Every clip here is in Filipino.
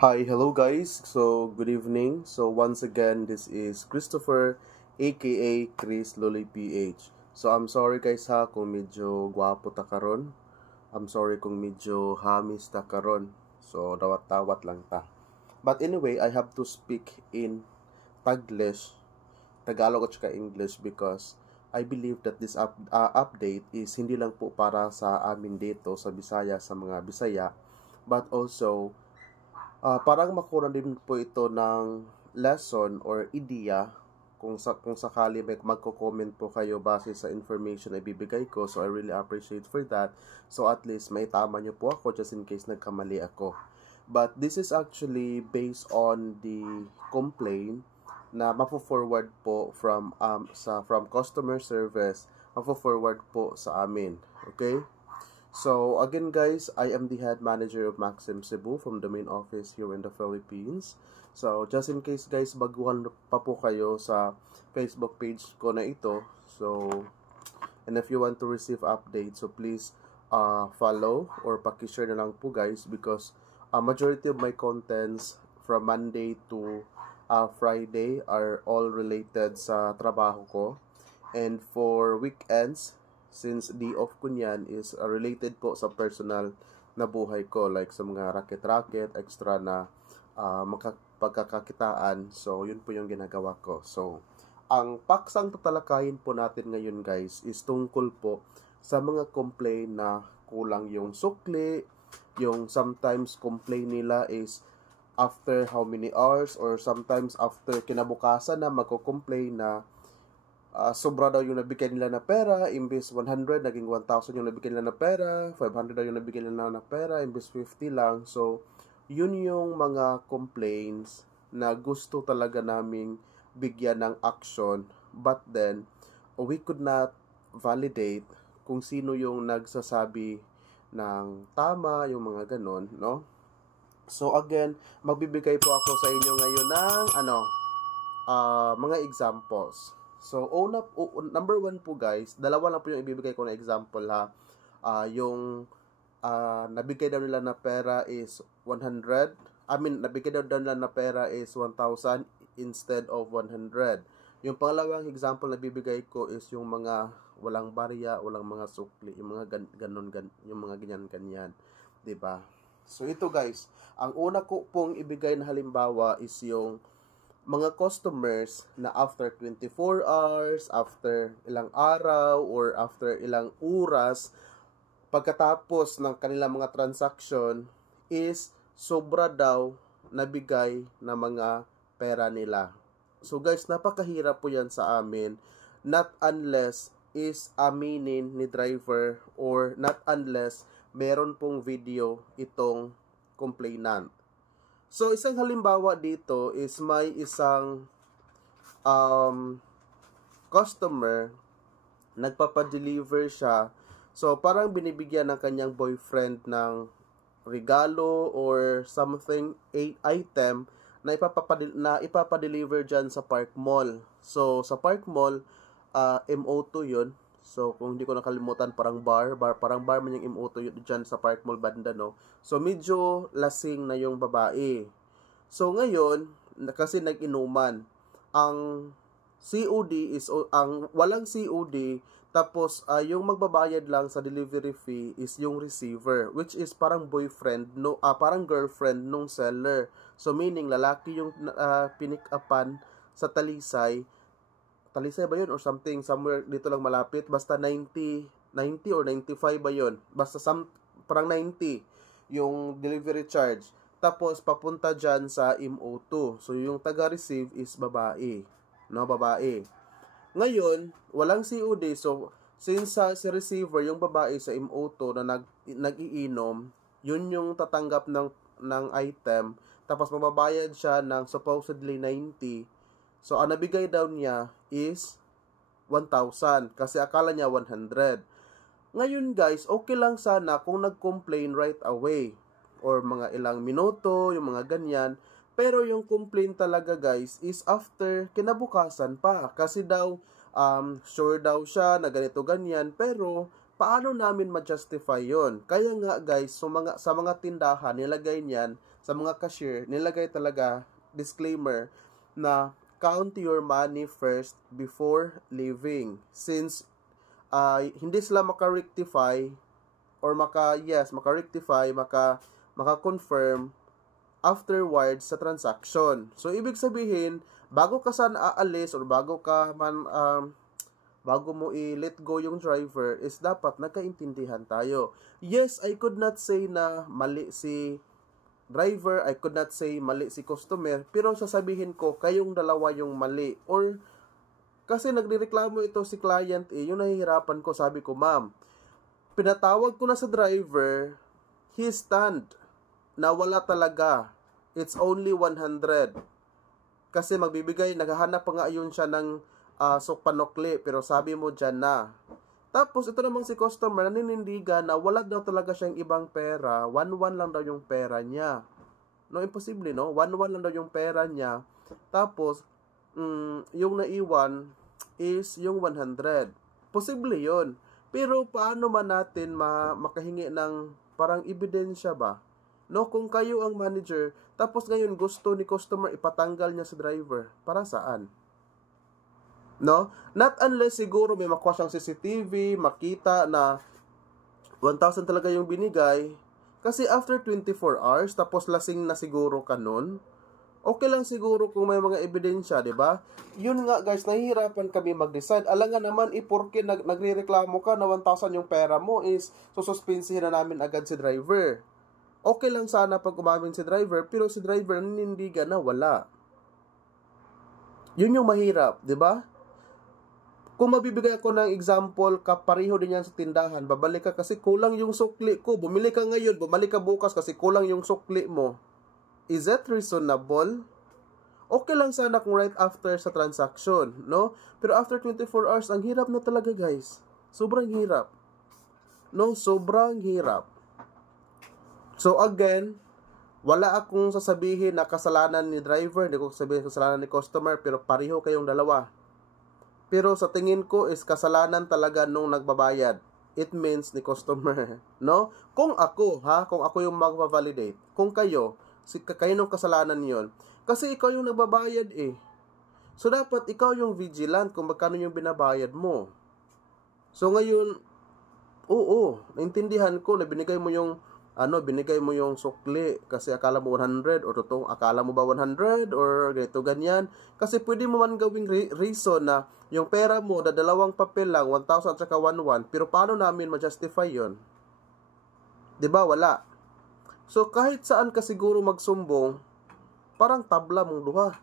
Hi, hello guys. So, good evening. So, once again, this is Christopher, aka Chris Loli PH. So, I'm sorry guys ha kung medyo gwapo ta karon. I'm sorry kung medyo hamis ta karon. So, dawat-dawat lang ta. But anyway, I have to speak in Taglish, Tagalog at saka English because I believe that this update is hindi lang po para sa amin dito sa Bisaya, sa mga Bisaya, but also parang makuha din po ito ng lesson or idea kung sakali may magko-comment po kayo base sa information na ibibigay ko. So, I really appreciate for that. So, at least may tama nyo po ako just in case nagkamali ako. But this is actually based on the complaint na mapo-forward po from customer service, mapo-forward po sa amin. Okay? So, again guys, I am the head manager of Maxim Cebu from the main office here in the Philippines. So, just in case guys, baguhan pa po kayo sa Facebook page ko na ito. So, and if you want to receive updates, so please follow or pakishare na lang po guys because majority of my contents from Monday to Friday are all related sa trabaho ko. And for weekends, since day off ko niyan is related po sa personal na buhay ko, like sa mga racket-racket, extra na pagkakakitaan. So, yun po yung ginagawa ko. So, ang paksang tatalakayin po natin ngayon guys is tungkol po sa mga complaint na kulang yung sukli, yung sometimes complaint nila is after how many hours or sometimes after kinabukasan na magko-complain na sobra daw yung nabigyan nila na pera, imbes 100, naging 1,000 yung nabigyan nila na pera, 500 daw yung nabigyan nila na pera, imbes 50 lang. So, yun yung mga complaints na gusto talaga naming bigyan ng action, but then, we could not validate kung sino yung nagsasabi ng tama, yung mga ganon, no? So, again, magbibigay po ako sa inyo ngayon ng, mga examples. So, number one po guys, dalawa lang po yung ibibigay ko na example ha. Yung nabigay daw nila na pera is 100. Nabigay daw nila na pera is 1,000 instead of 100. Yung pangalawang example na bibigay ko is yung mga walang barya, walang mga sukli, yung mga yung mga ganyan-ganyan. 'Di ba? So, ito guys, ang una ko pong ibigay na halimbawa is yung mga customers na after 24 hours, after ilang araw, or after ilang oras, pagkatapos ng kanilang mga transaction, is sobra daw nabigay na mga pera nila. So guys, napakahirap po yan sa amin, not unless is aminin ni driver or not unless meron pong video itong complainant. So, isang halimbawa dito is may isang customer, nagpapadeliver siya. So, parang binibigyan ng kanyang boyfriend ng regalo or something, item na ipapadeliver dyan sa Park Mall. So, sa Park Mall, MO2 yun. So, kung hindi ko nakalimutan, parang bar man yung M02 dyan sa Park Mall banda, no? So, medyo lasing na yung babae. So, ngayon, kasi nag-inuman, ang COD is, walang COD, tapos, yung magbabayad lang sa delivery fee is yung receiver, which is parang boyfriend, no, parang girlfriend nung seller. So, meaning, lalaki yung pinik-upan sa Talisay ba yun or something, somewhere dito lang malapit, basta 90 or 95 ba yun, basta parang 90 yung delivery charge, tapos papunta dyan sa MO2, so yung taga-receive is babae, no, babae. Ngayon, walang COD, so since si receiver, yung babae sa MO2 na nag-iinom, yun yung tatanggap ng item, tapos mababayad siya ng supposedly 90. So, ang nabigay daw niya is 1,000 kasi akala niya 100. Ngayon guys, okay lang sana kung nag-complain right away or mga ilang minuto, yung mga ganyan. Pero yung complaint talaga guys is after kinabukasan pa kasi daw sure daw siya na ganito ganyan pero paano namin ma-justify yon? Kaya nga guys, sa mga tindahan, nilagay niyan, sa mga cashier, nilagay talaga, disclaimer, na count your money first before leaving. Since hindi sila maka-rectify or maka-confirm afterwards sa transaction. So, ibig sabihin, bago ka sana aalis or bago mo i-let go yung driver, is dapat nagkaintindihan tayo. Yes, I could not say na mali si driver, I could not say mali si customer, pero sasabihin ko, kayong dalawa yung mali. Or, kasi nagrereklamo ito si client yung nahihirapan ko, sabi ko, ma'am, pinatawag ko na sa driver, he stand na wala talaga. It's only 100. Kasi naghahanap pa nga yun siya ng panokli, pero sabi mo dyan na. Tapos, ito namang si customer, naninindigan na wala daw talaga siyang ibang pera, 1-1 lang daw yung pera niya. No, imposible, no? 1-1 lang daw yung pera niya. Tapos, yung naiwan is yung 100. Posible yun. Pero, paano man natin makahingi ng parang ebidensya ba? No, kung kayo ang manager, tapos ngayon gusto ni customer ipatanggal niya sa driver, para saan? No? Not unless siguro may makuha siyang CCTV, makita na 1,000 talaga yung binigay. Kasi after 24 hours, tapos lasing na siguro ka nun, okay lang siguro kung may mga ebidensya, di ba? Yun nga guys, nahihirapan kami mag-decide. Alam nga naman, porke nagrereklamo ka na 1,000 yung pera mo is sususpensihin na namin agad si driver. Okay lang sana pag umamin si driver, pero si driver nanindigan na wala. Yun yung mahirap, di ba? Kung mabibigay ako ng example, kapareho din yan sa tindahan, babalik ka kasi kulang yung sukli ko. Bumili ka ngayon, bumalik ka bukas kasi kulang yung sukli mo. Is that reasonable? Okay lang sana kung right after sa transaction, no? Pero after 24 hours, ang hirap na talaga guys. Sobrang hirap. No, sobrang hirap. So again, wala akong sasabihin na kasalanan ni driver, hindi ko sasabihin kasalanan ni customer, pero pareho kayong dalawa. Pero sa tingin ko is kasalanan talaga nung nagbabayad. It means ni customer, no? Kung ako yung magpa-validate. Kung kayo nung kasalanan yon. Kasi ikaw yung nagbabayad eh. So dapat ikaw yung vigilant kung magkano yung binabayad mo. So ngayon, naintindihan ko na binigay mo yung sukli kasi akala mo 100 or totoong akala mo ba 100 or ganito ganyan. Kasi pwede mo man gawing reason na yung pera mo, dalawang papel lang, 1,000 at saka 1,1, pero paano namin ma-justify yon? Diba? Wala. So, kahit saan ka siguro magsumbong, parang tabla mong duha.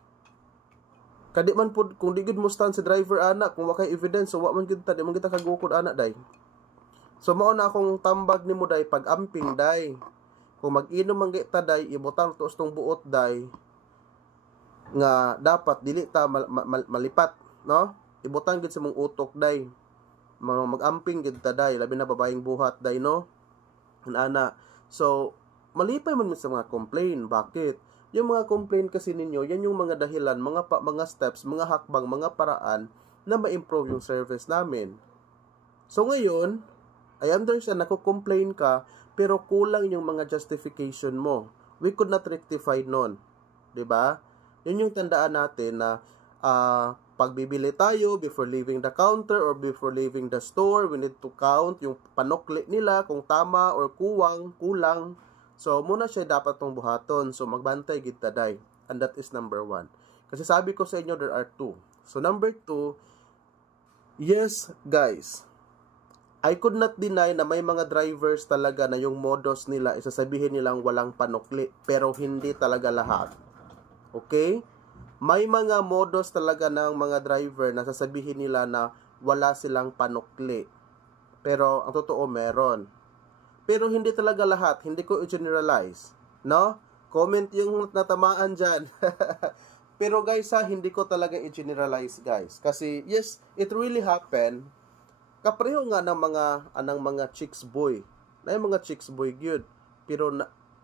Kadi man po, kung di gud mo stand si driver anak, kung wakay evidence, so wak man kita, di man kita kagukod anak, day. So, mauna akong tambag ni mo, day, pag-amping, day. Kung mag-inom ang kita, day, ibutang to tong buot, day, nga dapat, dili ta malipat, no? Ibutang gid sa mong utok, day. Mag-amping gid ta, day, labi na babaeng buhat, day, no? Ana. So, malipay man sa mga complaint. Bakit? Yung mga complaint kasi ninyo, yan yung mga dahilan, mga steps, mga hakbang, mga paraan na ma-improve yung service namin. So ngayon, I understand, nako-complain ka, pero kulang yung mga justification mo. We could not rectify nun. Diba? Yun yung tandaan natin na pag bibili tayo, before leaving the counter or before leaving the store, we need to count yung panukli nila, kung tama or kulang. So, muna siya dapat tong buhaton. So, magbantay kita, day. And that is number 1. Kasi sabi ko sa inyo, there are 2. So, number 2, yes, guys, I could not deny na may mga drivers talaga na yung modus nila, isasabihin nilang walang panukli, pero hindi talaga lahat. Okay? May mga modus talaga ng mga driver na sasabihin nila na wala silang panukli. Pero, ang totoo, meron. Pero hindi talaga lahat. Hindi ko i-generalize. No? Comment yung natamaan dyan. Pero guys hindi ko talaga i-generalize guys. Kasi yes, it really happened. Kapareho nga ng mga chicks boy. Na yung mga chicks boy good. Pero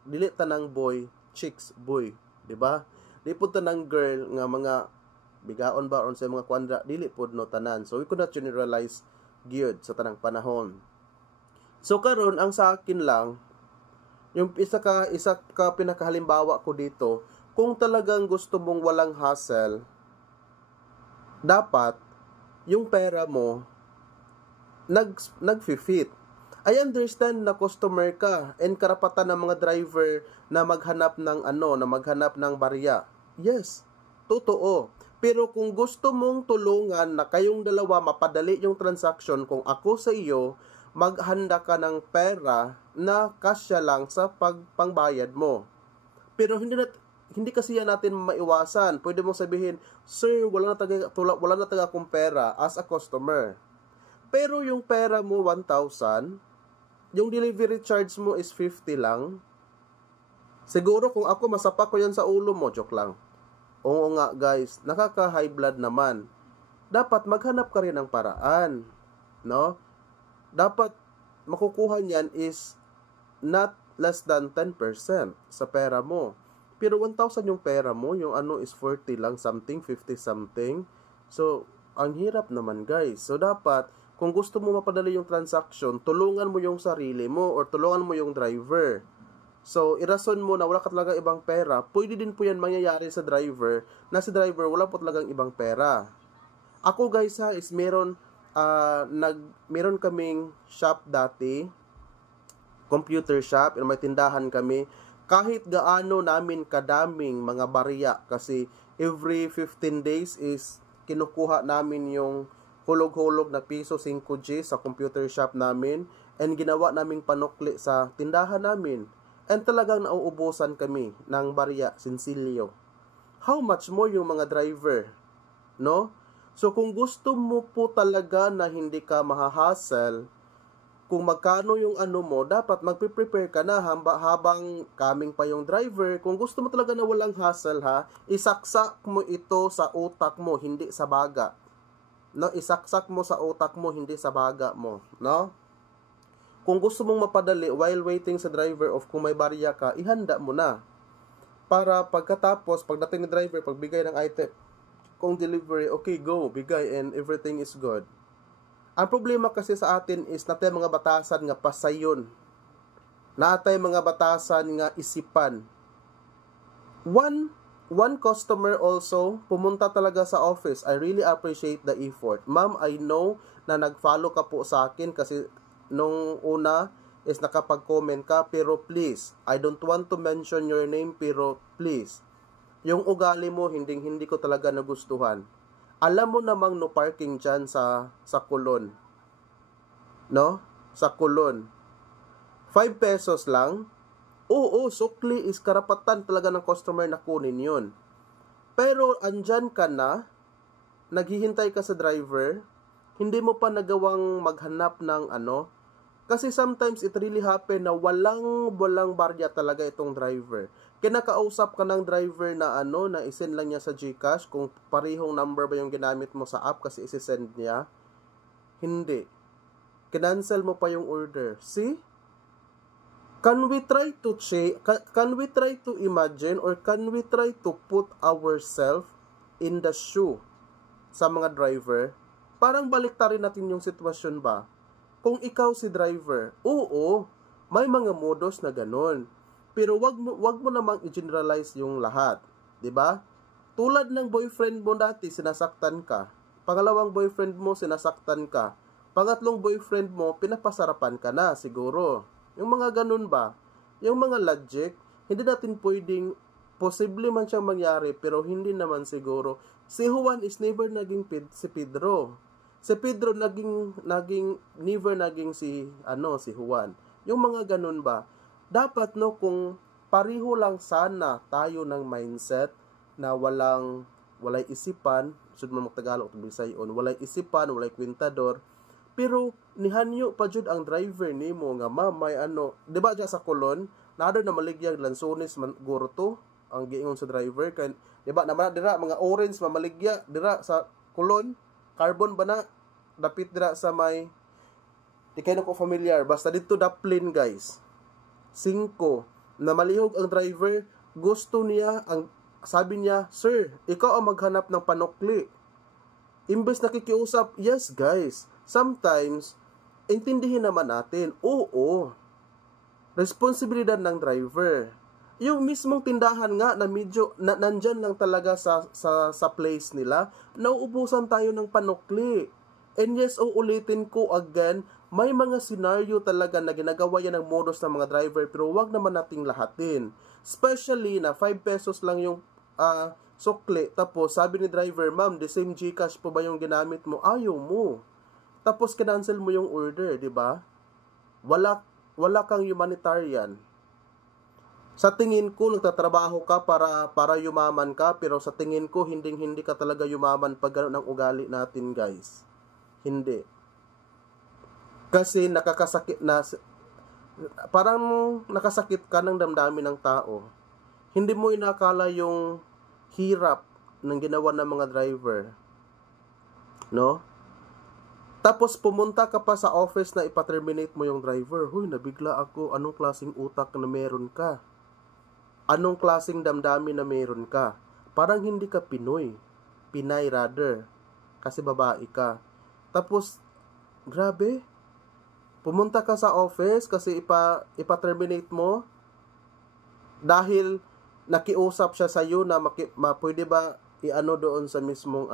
dili tanang boy, chicks boy. Diba? Di po tanang girl nga mga bigaon ba on sa mga kwandra. Dili po no tanan. So we could not generalize good sa tanang panahon. So karon ang sa akin lang, yung isa ka pinakahalimbawa ko dito, kung talagang gusto mong walang hassle, dapat yung pera mo nag-fit. I understand na customer ka and karapatan ng mga driver na maghanap ng barya. Yes, totoo. Pero kung gusto mong tulungan na kayong dalawa mapadali yung transaction, kung ako sa iyo, maghanda ka ng pera na kasya lang sa pangbayad mo. Pero hindi kasi yan natin maiwasan. Pwede mong sabihin, sir, wala na taga akong pera as a customer. Pero yung pera mo 1,000, yung delivery charge mo is 50 lang. Siguro kung ako masapak ko yan sa ulo mo, joke lang. Oo nga guys, nakaka-high blood naman. Dapat maghanap ka rin ng paraan, no? Dapat makukuha niyan is not less than 10% sa pera mo. Pero 1,000 yung pera mo, yung is 40 lang something, 50 something. So, ang hirap naman guys. So, dapat, kung gusto mo mapadali yung transaction, tulungan mo yung sarili mo or tulungan mo yung driver. So, irason mo na wala ka talaga ibang pera, pwede din po yan mangyayari sa driver, na si driver wala po talagang ibang pera. Ako guys is meron kaming shop dati, computer shop, may tindahan kami. Kahit gaano namin kadaming mga barya, kasi every 15 days is kinukuha namin yung hulog-hulog na piso 5G sa computer shop namin, and ginawa naming panukli sa tindahan namin. And talagang nauubusan kami ng barya, sinsilyo. How much more yung mga driver, no? So, kung gusto mo po talaga na hindi ka mahahassle, kung magkano yung mo, dapat magpe-prepare ka na habang coming pa yung driver. Kung gusto mo talaga na walang hassle isaksak mo ito sa utak mo, hindi sa baga. No, isaksak mo sa utak mo, hindi sa baga mo, no? Kung gusto mong mapadali while waiting sa driver of kung may barya ka, ihanda mo na. Para pagkatapos, pagdating ni driver, pagbigay ng item, kung delivery, okay, go, bigay, and everything is good. Ang problema kasi sa atin is natay mga batasan nga pasayon. Natay mga batasan nga isipan. One customer also, pumunta talaga sa office. I really appreciate the effort. Ma'am, I know na nag-follow ka po sa akin kasi nung una is nakapag-comment ka, pero please, I don't want to mention your name, pero please, yung ugali mo, hindi ko talaga nagustuhan. Alam mo namang no parking dyan sa kulon. No? Sa kulon. 5 pesos lang. Oo, sukli is karapatan talaga ng customer na kunin yun. Pero andyan ka na, naghihintay ka sa driver, hindi mo pa nagawang maghanap ng kasi sometimes it really happen na walang barya talaga itong driver. Kinakausap ka ng driver na na isend lang niya sa GCash kung parehong number ba yung ginamit mo sa app kasi isi-send niya. Hindi. Kinancel mo pa yung order. See? Can we try to imagine or can we try to put ourselves in the shoe sa mga driver? Parang baliktarin natin yung sitwasyon ba? Kung ikaw si driver, oo, may mga modus na ganun. Pero wag mo namang i-generalize yung lahat, 'di ba? Tulad ng boyfriend mo dati, sinasaktan ka. Pangalawang boyfriend mo, sinasaktan ka. Pangatlong boyfriend mo, pinapasarapan ka na siguro. Yung mga ganun ba? Yung mga logic, hindi natin pwedeng posible man siyang mangyari pero hindi naman siguro. Si Juan is never naging si Pedro. Si Pedro never naging si Juan. Yung mga ganun ba? Dapat kung pareho lang sana tayo ng mindset na walay isipan, sud man magtagalog ug Bisayon, walay isipan, walay kwentador. Pero nihanyo pa jud ang driver nimo nga may di ba diya sa kulon, nado na maligyag lansones man guro to ang giingon sa driver kan, di ba naman dira mga orange mamaligya dira sa kulon. Carbon ba na? Dapit dira sa may... Di kayo na ko familiar. Basta dito Daplin, guys. 5. Na malihog ang driver. Gusto niya, sabi niya, Sir, ikaw ang maghanap ng panukli. Imbes nakikiusap, yes, guys. Sometimes, intindihin naman natin, oo, responsibilidad ng driver. Yung mismong tindahan nga na medyo nandyan lang talaga sa place nila, nauubusan tayo ng panukli. And yes, uulitin ko again, may mga scenario talaga na ginagawa yan ng modus ng mga driver, pero wag naman nating lahatin. Especially na 5 pesos lang yung sukli, tapos sabi ni driver, ma'am, the same GCash po ba yung ginamit mo? Ayaw mo. Tapos kinancel mo yung order, di ba? Wala kang humanitarian. Sa tingin ko, nagtatrabaho ka para yumaman ka, pero sa tingin ko, hindi ka talaga yumaman pag gano'n ang ugali natin, guys. Hindi. Kasi nakakasakit na, parang nakasakit ka ng damdamin ng tao. Hindi mo inakala yung hirap ng ginawa ng mga driver. No? Tapos pumunta ka pa sa office na ipaterminate mo yung driver. Huy, nabigla ako. Anong klaseng utak na meron ka? Anong klaseng damdamin na meron ka? Parang hindi ka Pinoy. Pinay rather. Kasi babae ka. Tapos, grabe. Pumunta ka sa office kasi ipaterminate mo. Dahil nakiusap siya sa iyo na pwede ba iano doon sa mismong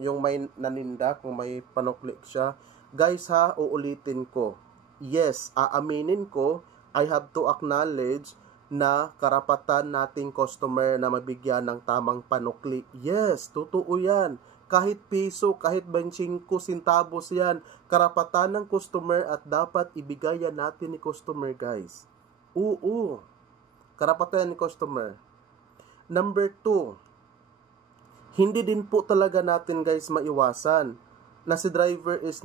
yung may naninda, kung may panuklik siya. Guys ha, uulitin ko. Yes, aaminin ko, I have to acknowledge na karapatan nating customer na mabigyan ng tamang panukli. Yes, totoo yan. Kahit piso, kahit 25 centavos yan, karapatan ng customer at dapat ibigayan natin ni customer, guys. Oo, karapatan ni customer. Number 2, hindi din po talaga natin, guys, maiwasan na si driver is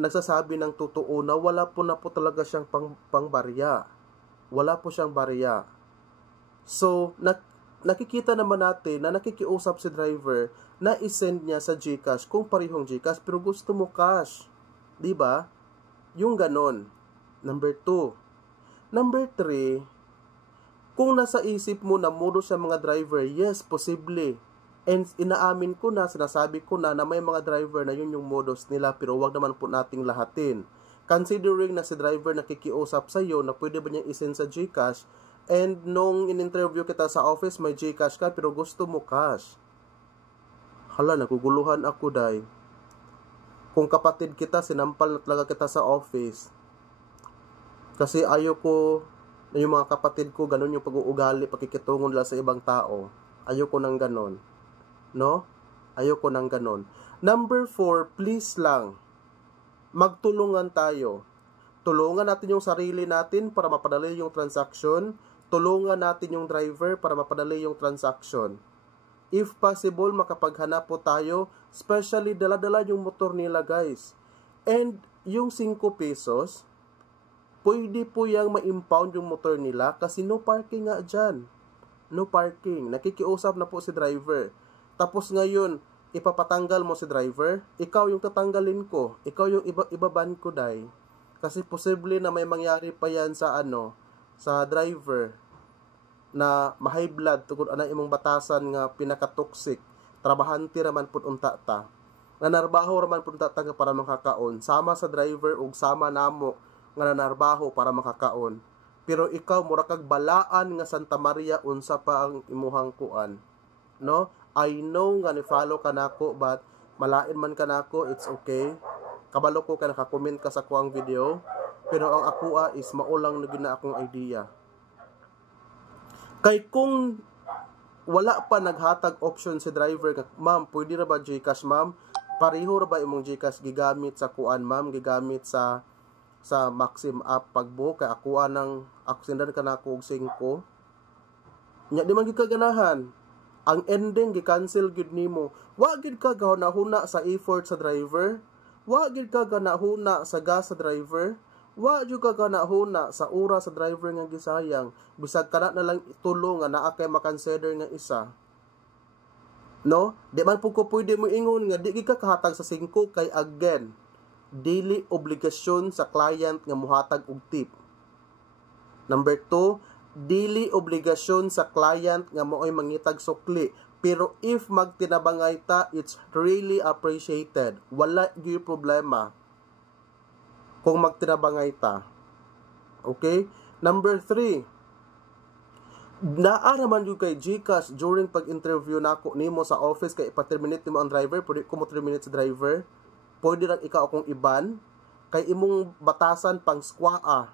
nagsasabi ng totoo na wala po na po talaga siyang pangbarya. Wala po siyang barya. So, nakikita naman natin na nakikiusap si driver na isend niya sa GCash kung parehong GCash pero gusto mo cash. 'Di ba? Yung ganon. Number 2. Number 3, kung nasa isip mo na modus sa mga driver, yes, posible. And inaamin ko na, sinasabi ko na may mga driver na yun yung modus nila, pero wag naman po nating lahatin. Considering na si driver nakikiusap sa iyo na pwede ba niyang isend sa GCash, and nung in-interview kita sa office, may GCash ka pero gusto mo cash. Hala, naguguluhan ako, day. Kung kapatid kita, sinampal na talaga kita sa office. Kasi ayoko na yung mga kapatid ko, ganun yung pag-uugali, pakikitungo nila sa ibang tao. Ayoko nang ganun. No? Ayoko nang ganun. Number 4, please lang, magtulungan tayo. Tulungan natin yung sarili natin para mapadali yung transaction. Tulungan natin yung driver para mapadali yung transaction. If possible, makapaghanap po tayo, especially dala-dala yung motor nila, guys. And yung 5 pesos, pwede po yung ma-impound yung motor nila kasi no parking nga dyan. No parking. Nakikiusap na po si driver. Tapos ngayon, ipapatanggal mo si driver, ikaw yung tatanggalin ko. Ikaw yung ibaban ko, day. Kasi posible na may mangyari pa yan sa sa driver na ma-high blood tungkol ana imong batasan nga pinaka-toxic. Trabahante raman pud unta ta. Nanarbaho raman pud unta ta para makakaon. Sama sa driver ug sama namo nga nanarbaho para makakaon. Pero ikaw mura kag balaan nga Santa Maria unsa pa ang imuhang kuan. No? I know nga ni-follow ka nako, but malain man ka nako, it's okay. Kabalo ko ka naka-comment ka sa kuang video, pero ang ako is maulang na gina akong idea. Kay kung wala pa naghatag option si driver, ma'am, pwede ra ba GCash, ma'am? Pareho ra ba imong GCash gigamit sa kuan, ma'am? Gigamit sa Maxim app pagbo kay ako sendan ka nako og 5. Nya di man gid kaganahan. Ang ending gi-cancel gid nimo. Wa gid ka gahuna sa effort sa driver. Wa gid ka ganahuna sa gas sa driver. Wa jud ka ganahuna sa oras sa driver nga gisayang. Bisag kana na lang tulong nga naa kay makonsider nga isa. No? Di man pud ko pwede mo ingon nga di gid ka kahatag sa 5 kay again, daily obligasyon sa client nga mohatag og tip. Number 2, daily obligasyon sa client nga mo'y mangitag sukli. Pero if magtinabangay ta, it's really appreciated. Wala gyud problema kung magtinabangay ta. Okay? Number 3, naa naman yung kay GCash during pag-interview nako nimo sa office kay ipa-terminate nimo ang driver, pwede ko mo terminate sa driver. Pwede lang ikaw akong iban kay imong batasan pang squaa.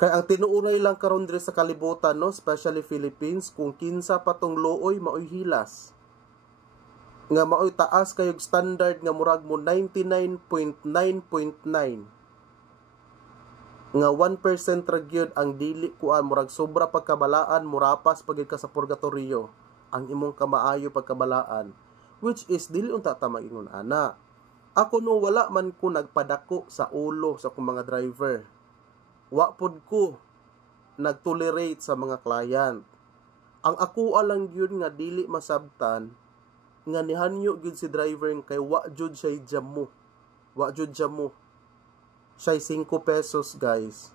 Kay ang tinuuray lang karon diri sa kalibutan, no, especially Philippines, kung kinsa patong looy maoy hilas. Nga maoy taas kayog standard nga murag mo 99.9.9. Nga 1% ra gyud ang dili kuan murag sobra pagkabalaan, murapas pagid ka sa purgatorio ang imong kamaayo pagkabalaan, which is dili unta ta maingon ana. Ako no wala man ko nagpadako sa ulo sa akong mga driver. Wa pod ko nagtolerate sa mga client. Ang ako alang gyud nga dili masabtan nga nihanyo gyud si driver kay wa jud siya jamo. Wa jud jamo. Siya 5 pesos, guys.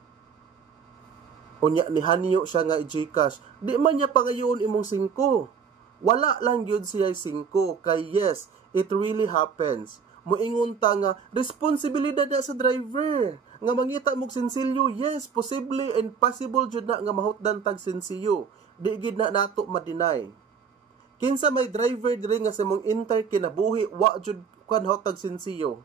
Unya nihanyo siya nga i-GCash. Di man niya pangayon imong 5. Wala lang gyud siya 5 kay yes, it really happens. Moingon ta nga responsibilidad na sa driver nga mangita mog sensilyo. Yes, posible and possible jud na nga mahutdan tag sensilyo. Di gid na nato ma-deny. Kinsa may driver diri nga sa mong inter kinabuhi wa jud kan hutag sensilyo.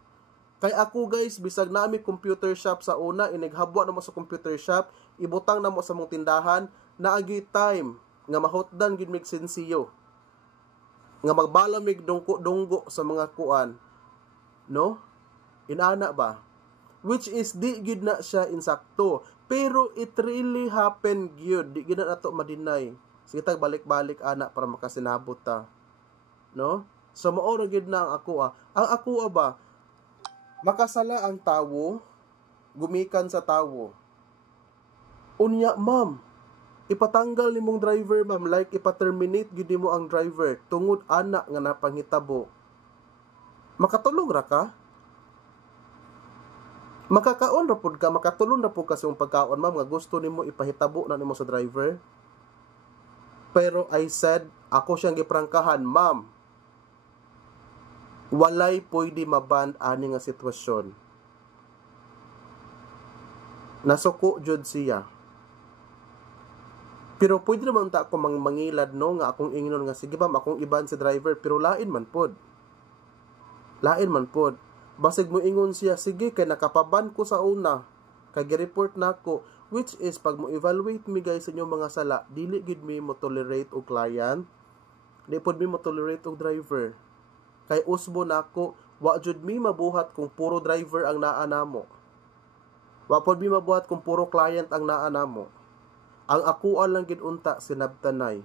Kay ako guys, bisag nami computer shop sa una, inighabwa na mo sa computer shop, ibutang na mo sa mong tindahan, naagi time nga mahutdan gid mig sensilyo. Nga magbalamig dungko-dunggo sa mga kuan. No? Inana ba? Which is di gid na siya insakto. Pero it really happened gyud. Di gid na nato ma-deny. Sige tag balik-balik ana para makasinabot ta. No? So mao ra gid na ang ako. Ang ako ba? Makasala ang tawo, gumikan sa tawo. Unya, ma'am, ipatanggal nimong driver, ma'am, like ipa-terminate gid mo ang driver tungod ana nga napangitabo. Makatulog ra ka? Makakaon ra pud ka, makatulong ra pud ka sa imong pagkaon, ma'am, nga gusto nimo ipahitabo na nimo sa driver. Pero I said, ako siyang giprangkahan, ma'am, walay pwede maband ani nga sitwasyon. Nasuko jud siya. Pero pwede naman ta ako mangilad, no, nga akong ingnon nga sige ma'am, akong iban si driver, pero lain man pod. Lain man pod. Basig mo ingon siya, sige kay nakapaban ko sa una, kay gi-report nako, which is pag mo evaluate mi guys sa inyong mga sala, dili gid mi mo tolerate og client, di pod mi mo tolerate og driver. Kay usbo nako, wa jud mi mabuhat kung puro driver ang naa namo. Wa pod mi mabuhat kung puro client ang naa namo. Ang ako lang gid unta sinabtanay.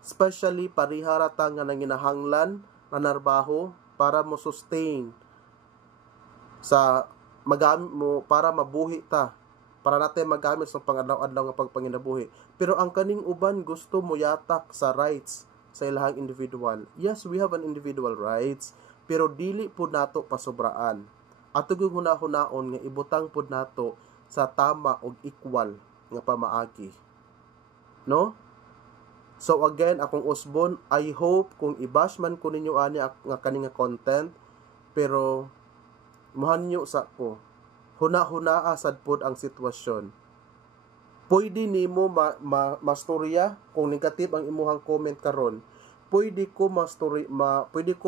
Especially pariharata nga nanginahanglan na narbaho para mo sustain sa magamit mo para mabuhi ta. Para natin magamit sa pang-adlaw-adlaw nga pagpanginabuhi. Pero ang kaning uban gusto mo yatak sa rights sa ilahang individual. Yes, we have an individual rights, pero dili po nato pasobraan. Ato gyud hunahon nga ibutang pod nato sa tama og equal nga pamaagi. No? So again, akong usbon, I hope kung i-bash man ko ninyo ani nga kani nga content, pero muhanyo sa ko. Huna-hunaa sad pod ang sitwasyon. Pwede nimo mastorya kung negative ang imuhang comment karon. Pwede ko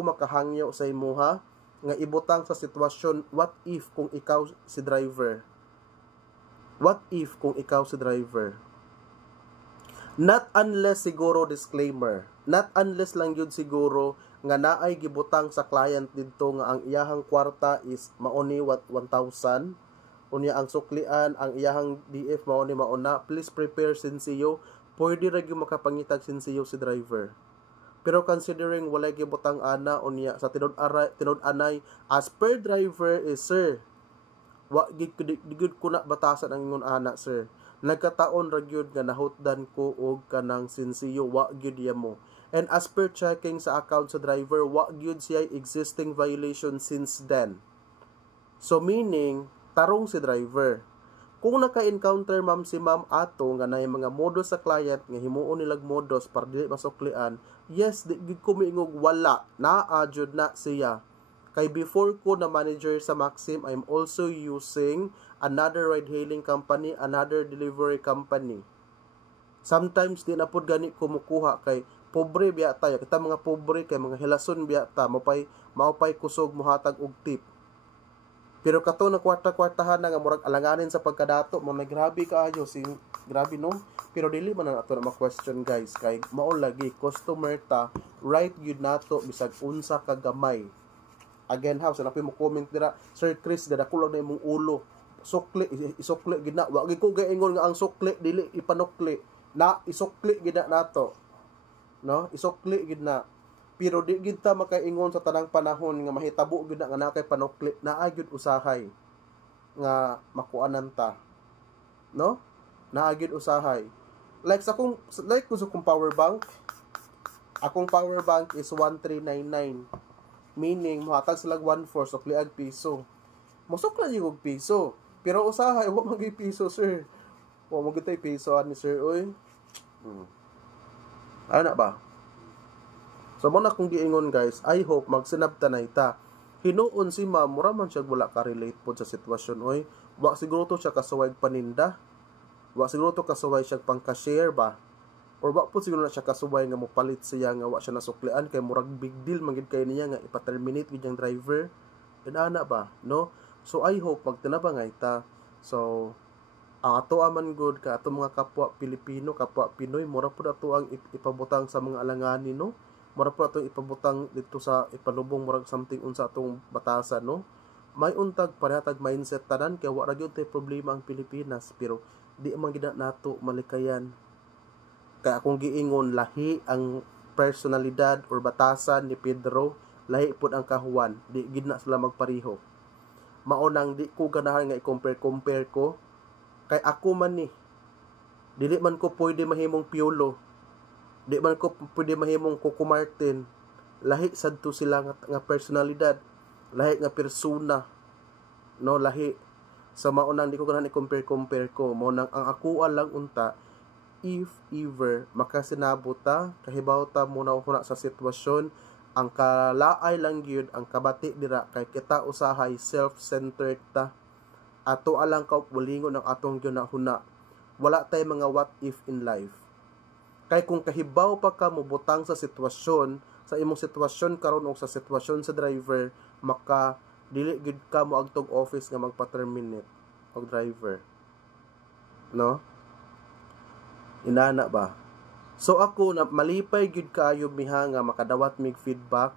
makahangyo sa imuha nga ibutang sa sitwasyon, what if kung ikaw si driver? What if kung ikaw si driver? Not unless siguro disclaimer. Not unless lang yun siguro nga naay gibutang sa client didto nga ang iyahang kwarta is mauni 1,000. Unya ang suklian, ang iyahang DF mao ni mauna, please prepare sinsiyo. Pwede ra gyud makapangitag sinsiyo si driver. Pero considering walay gibutang ana unya sa tinud-anay as per driver is sir, wa gid ko na batasan ang ingon ana sir. Nagkataon ra gyud nga nahutdan ko og kanang sinsiyo, wa gyud yamo. And as per checking sa account sa driver, wa gyud siya existing violation since then. So meaning tarong si driver. Kung naka-encounter ma'am si ma'am ato nga na mga modus sa client nga himuon nilag modus para dili masuklian, yes, di gid ko miingog wala na jud na siya. Kay before ko na manager sa Maxim, I'm also using another ride-hailing company, another delivery company. Sometimes di na pud gani kumukuha kay pobre biya tayo. Kita mga pobre kay mga hilason biya ta, maupay kusog muhatag og tip. Pero kato na kwarta-kwartahan na nga murag alanganin sa pagkadato, mga grabe kaayo grabe no. Pero dili man na ato na ma-question guys kay mao lagi customer ta, right yun nato bisag unsa ka gamay. Again, how sa mo comment dira, Sir Chris, gada ko lang na imong ulo. Isukli gina. Wa gi ko gaingon nga ang sukli dili ipanukli. Na isukli gina nato. No? Isukli gina. Pero di gid ta makaingon sa tanang panahon nga mahitabo gid nga nakay panukli, naa gyud usahay nga makuanan ta. No? Naa gyud usahay. Like kung power bank, akong power bank is 1399. Meaning, muhatag sila 1/4 sukliag piso. Musukla yung piso. Pero usahay, huwag mag piso, sir. Huwag mag piso, ani sir, oy. Ano ba? So, muna kong giingon, guys, I hope magsinabta na ita. Hinuon si ma'am, mura man siya wala ka-relate po sa sitwasyon, oy. Wag siguro to siya kasuway paninda. Wag siguro to kasuway siya pang cashier ba? Or ba po siguro na siya kasubay nga mopalit siya nga wa siya nasuklian kay murag big deal magid kay niya nga ipa-terminate gid yung driver. Ana ba, no? So I hope magtinabang ita. So ang ato aman good ka ato mga kapwa Pilipino, kapwa Pinoy, mura pud ato ang ipabutang sa mga alanganin, no? Mura pud ato ipabutang dito sa ipalubong murag something unsa atong batasan, no? May untag parehatag mindset tanan kay wa ra gyud tay problema ang Pilipinas, pero di man gid nato malikayan. Kaya akong giingon, lahi ang personalidad or batasan ni Pedro, lahi pud ang kahuwan, di gid na sila magpareho. Maunang di ko ganahan nga i-compare ko kay ako man ni. Dili man ko pwede mahimong Piolo. Di man ko pwede mahimong Coco Martin. Lahi sadto sila nga personalidad, lahi nga persona. No, lahi. Sa maunang di ko ganahan i-compare ko. Maunang ang ako lang unta, if ever makasinabot ta, kahibaw ta muna sa sitwasyon, ang kalaay lang gyud ang kabati dira kay kita usahay self-centered ta. Ato alang kaupulingon ang atong ginahuna. Wala tay mga what if in life. Kay kung kahibaw pa ka mobutang sa sitwasyon, sa imong sitwasyon karon o sa sitwasyon sa driver, maka dili gid ka mo agtog office nga magpa-terminate og driver. No? Inana ba? So ako na malipay gyud kaayo miha nga makadawat mig feedback,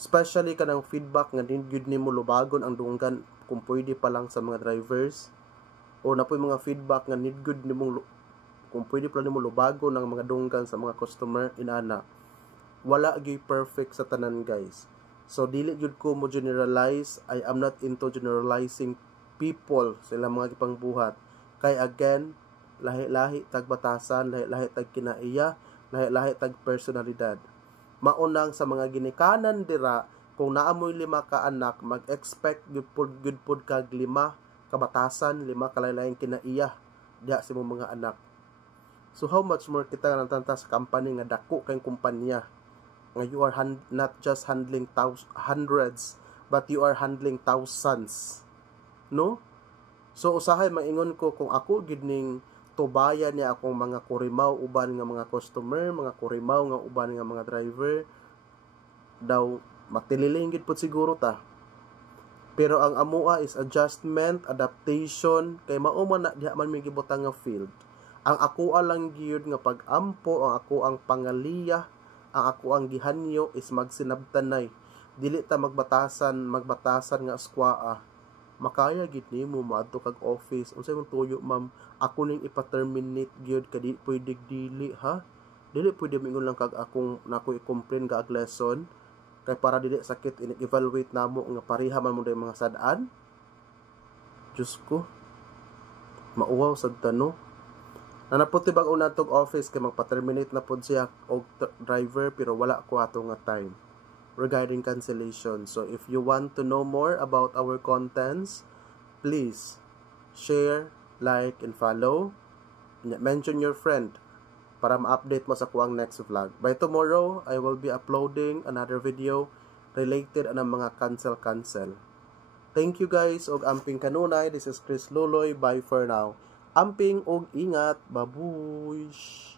especially kanang feedback nga din gyud nimo lubagon ang dunggan kung pwede pa lang sa mga drivers, o napoy mga feedback nga need good nimo kung pwede pa nimo lubagon ang mga dunggan sa mga customer. Inana, wala gyud perfect sa tanan, guys. So dili gyud ko mo generalize. I am not into generalizing people sa ilang mga gipangbuhat. Kay again, lahi-lahi tag batasan, lahi-lahi tag kinaiya, lahi-lahi tag personalidad. Maunang sa mga ginikanan dira, kung naamoy 5 ka anak, mag-expect good pud kag 5 kabatasan, 5 kalain-laing kinaiya diha sa imong mga anak. So how much more kita nantanta sa company nga dako kay kumpanya nga you are not just handling hundreds, but you are handling thousands, no? So usahay maingon ko kung ako gid ning tubayan niya akong mga kurimaw uban nga mga customer, mga kurimaw nga uban nga mga driver, daw matililing gid pud siguro ta. Pero ang amua is adjustment, adaptation, kay mao man na diha man may gibutang nga field. Ang ako lang gyud nga pag-ampo, ang ako ang pangaliya, ang ako ang gihanyo is magsinabtanay. Dili ta magbatasan nga squaa. Makaya gid nimo maadto kag office. Unsay mong tuyo, ma'am? Ako ning ipa-terminate gyud kadi pwede dili, ha? Dili pwede mingon lang kag akong nako i-complain ka ag lesson kay para dili sakit in-evaluate namo nga pareha man mo day mga sad-an. Diyos ko. Mauwaw sad tano. Nanaputi bag una tog office kay magpa-terminate na pod siya og driver pero wala ko ato nga time regarding cancellation. So if you want to know more about our contents, please share, like, and follow. Mention your friend para ma-update mo sa kuang next vlog. By tomorrow, I will be uploading another video related ang mga cancel. Thank you guys og amping kanunay. This is Chris Luloy. Bye for now. Amping og ingat. Babush!